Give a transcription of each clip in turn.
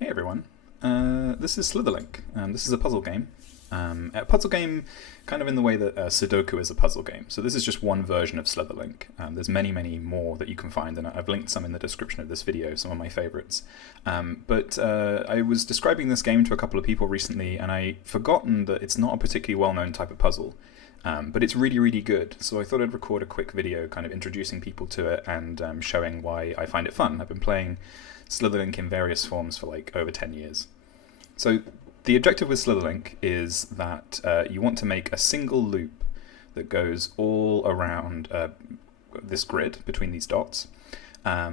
Hey everyone, this is Slitherlink. This is a puzzle game. A puzzle game kind of in the way that Sudoku is a puzzle game. So this is just one version of Slitherlink. There's many, many more that you can find, and I've linked some in the description of this video, some of my favorites. But I was describing this game to a couple of people recently, and I'd forgotten that it's not a particularly well-known type of puzzle. But it's really, really good. So I thought I'd record a quick video kind of introducing people to it and showing why I find it fun. I've been playing Slitherlink in various forms for like over 10 years. So the objective with Slitherlink is that you want to make a single loop that goes all around this grid between these dots. So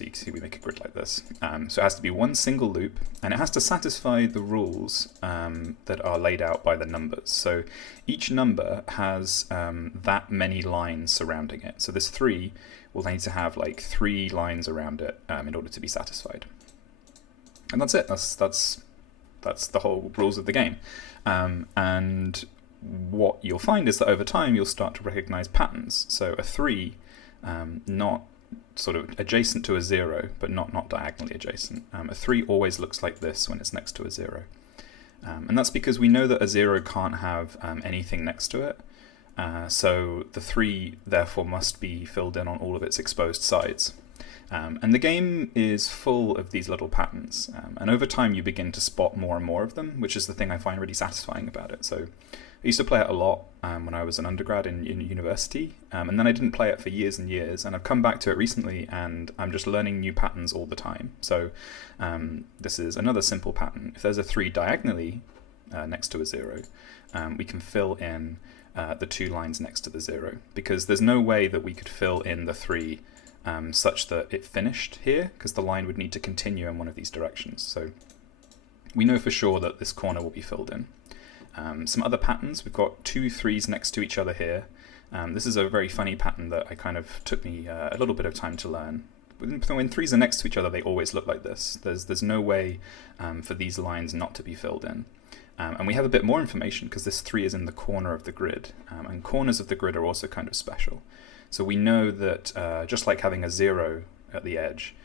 you can see we make a grid like this. So it has to be one single loop, and it has to satisfy the rules that are laid out by the numbers. So each number has that many lines surrounding it. So this 3 will need to have like 3 lines around it in order to be satisfied. And that's it. That's the whole rules of the game. And what you'll find is that over time you'll start to recognize patterns. So a 3 not sort of adjacent to a 0, but not diagonally adjacent. A 3 always looks like this when it's next to a 0. And that's because we know that a 0 can't have anything next to it. So the 3 therefore must be filled in on all of its exposed sides. And the game is full of these little patterns. And over time you begin to spot more and more of them, which is the thing I find really satisfying about it. So I used to play it a lot when I was an undergrad in university, and then I didn't play it for years and years, and I've come back to it recently, and I'm just learning new patterns all the time. So this is another simple pattern. If there's a 3 diagonally next to a 0, we can fill in the 2 lines next to the 0, because there's no way that we could fill in the 3 such that it finished here, because the line would need to continue in one of these directions. So we know for sure that this corner will be filled in. Some other patterns, we've got 2 3s next to each other here. This is a very funny pattern that I kind of took me a little bit of time to learn. When 3s are next to each other, they always look like this. There's no way for these lines not to be filled in. And we have a bit more information because this 3 is in the corner of the grid. And corners of the grid are also kind of special. So we know that just like having a 0 at the edge,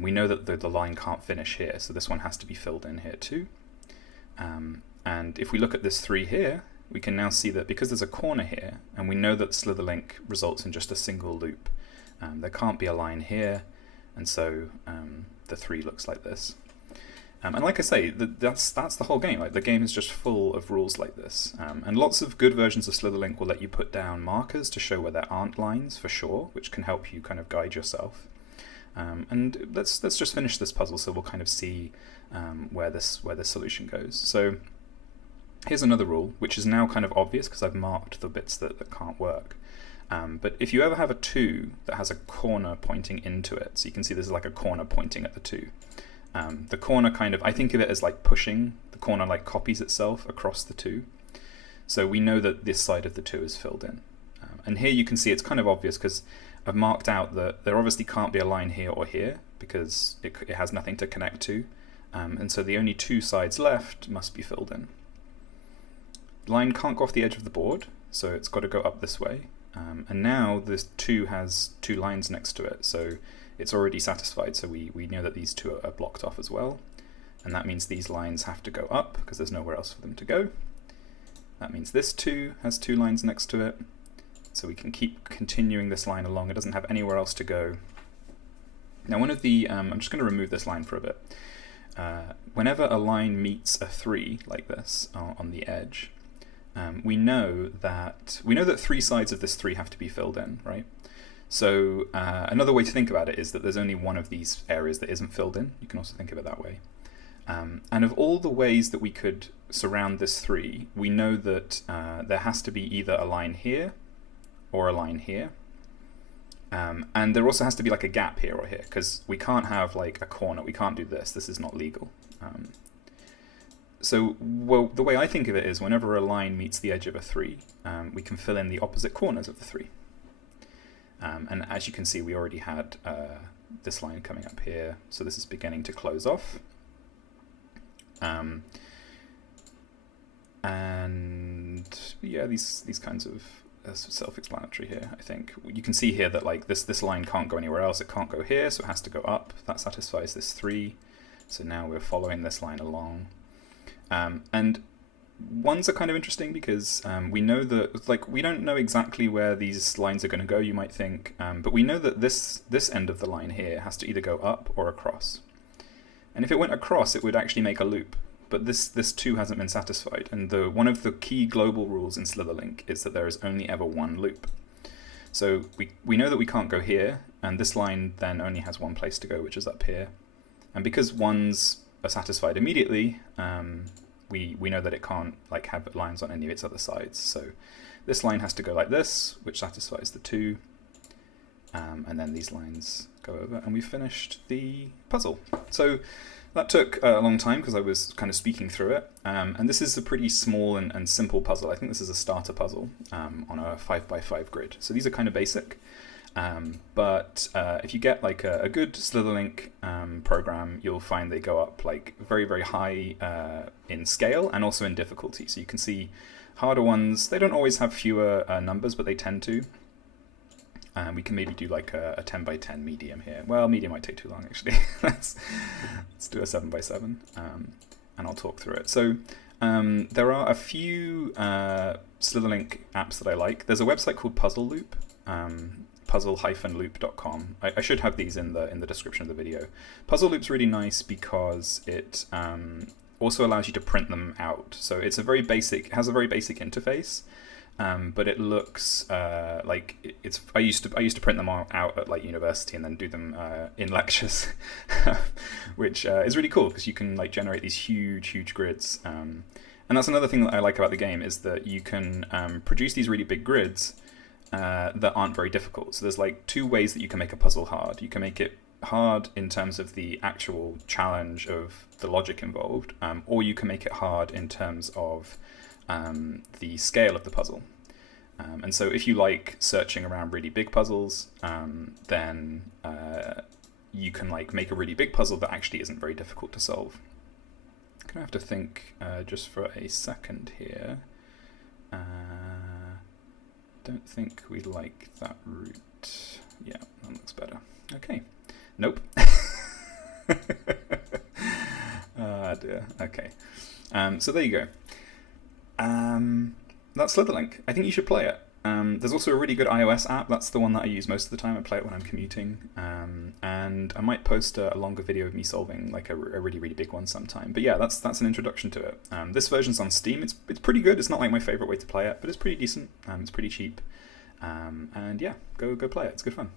we know that the line can't finish here. So this one has to be filled in here too. And if we look at this 3 here, we can now see that because there's a corner here, and we know that Slitherlink results in just a single loop, there can't be a line here, and so the 3 looks like this. And like I say, that's the whole game. Like the game is just full of rules like this. And lots of good versions of Slitherlink will let you put down markers to show where there aren't lines for sure, which can help you kind of guide yourself. And let's just finish this puzzle so we'll kind of see where this solution goes. So here's another rule, which is now kind of obvious because I've marked the bits that can't work. But if you ever have a 2 that has a corner pointing into it, so you can see there's like a corner pointing at the 2. The corner kind of, I think of it as like pushing, the corner like copies itself across the 2. So we know that this side of the 2 is filled in. And here you can see it's kind of obvious because I've marked out that there obviously can't be a line here or here because it has nothing to connect to. And so the only 2 sides left must be filled in. Line can't go off the edge of the board, so it's got to go up this way. And now this 2 has 2 lines next to it, so it's already satisfied. So we know that these 2 are blocked off as well. And that means these lines have to go up because there's nowhere else for them to go. That means this 2 has 2 lines next to it. So we can keep continuing this line along. It doesn't have anywhere else to go. Now one of the, I'm just going to remove this line for a bit. Whenever a line meets a 3 like this on the edge, we know that 3 sides of this 3 have to be filled in, right? So another way to think about it is that there's only one of these areas that isn't filled in. You can also think of it that way. And of all the ways that we could surround this 3, we know that there has to be either a line here or a line here. And there also has to be like a gap here or here, because we can't have like a corner. We can't do this. This is not legal. So the way I think of it is whenever a line meets the edge of a 3, we can fill in the opposite corners of the 3. And as you can see, we already had this line coming up here, so this is beginning to close off. And yeah, these kinds of self-explanatory here, I think. You can see here that like this line can't go anywhere else. It can't go here, so it has to go up. That satisfies this 3. So now we're following this line along. And ones are kind of interesting because we know that, like, we don't know exactly where these lines are going to go, you might think, but we know that this end of the line here has to either go up or across. And if it went across, it would actually make a loop. But this too hasn't been satisfied. And one of the key global rules in Slitherlink is that there is only ever one loop. So we know that we can't go here, and this line then only has one place to go, which is up here. And because ones are satisfied immediately, we know that it can't like have lines on any of its other sides. So this line has to go like this, which satisfies the 2. And then these lines go over, and we've finished the puzzle. So that took a long time because I was kind of speaking through it. And this is a pretty small and simple puzzle. I think this is a starter puzzle on a 5x5 grid. So these are kind of basic. But if you get like a good Slitherlink program, you'll find they go up like very, very high in scale and also in difficulty. So you can see harder ones, they don't always have fewer numbers, but they tend to. We can maybe do like a 10x10 medium here. Well, medium might take too long actually. let's do a 7x7 and I'll talk through it. So there are a few Slitherlink apps that I like. There's a website called Puzzle Loop. puzzle-loop.com. I should have these in the description of the video. Puzzle Loop's really nice because it also allows you to print them out. So it's a very basic, it has a very basic interface, but it looks like it's. I used to print them out at like university and then do them in lectures, which is really cool because you can like generate these huge grids. And that's another thing that I like about the game is that you can produce these really big grids that aren't very difficult. So there's like 2 ways that you can make a puzzle hard. You can make it hard in terms of the actual challenge of the logic involved, or you can make it hard in terms of the scale of the puzzle. And so if you like searching around really big puzzles, then you can like make a really big puzzle that actually isn't very difficult to solve. I'm gonna have to think just for a second here. Don't think we like that route. Yeah, that looks better. Okay. Nope. Ah, dear. Okay. So there you go. That's Slitherlink. I think you should play it. There's also a really good iOS app. That's the one that I use most of the time. I play it when I'm commuting. And I might post a longer video of me solving like a really, really big one sometime. But yeah, that's an introduction to it. This version's on Steam. It's pretty good. It's not like my favorite way to play it, but it's pretty decent. It's pretty cheap. And yeah, go play it. It's good fun.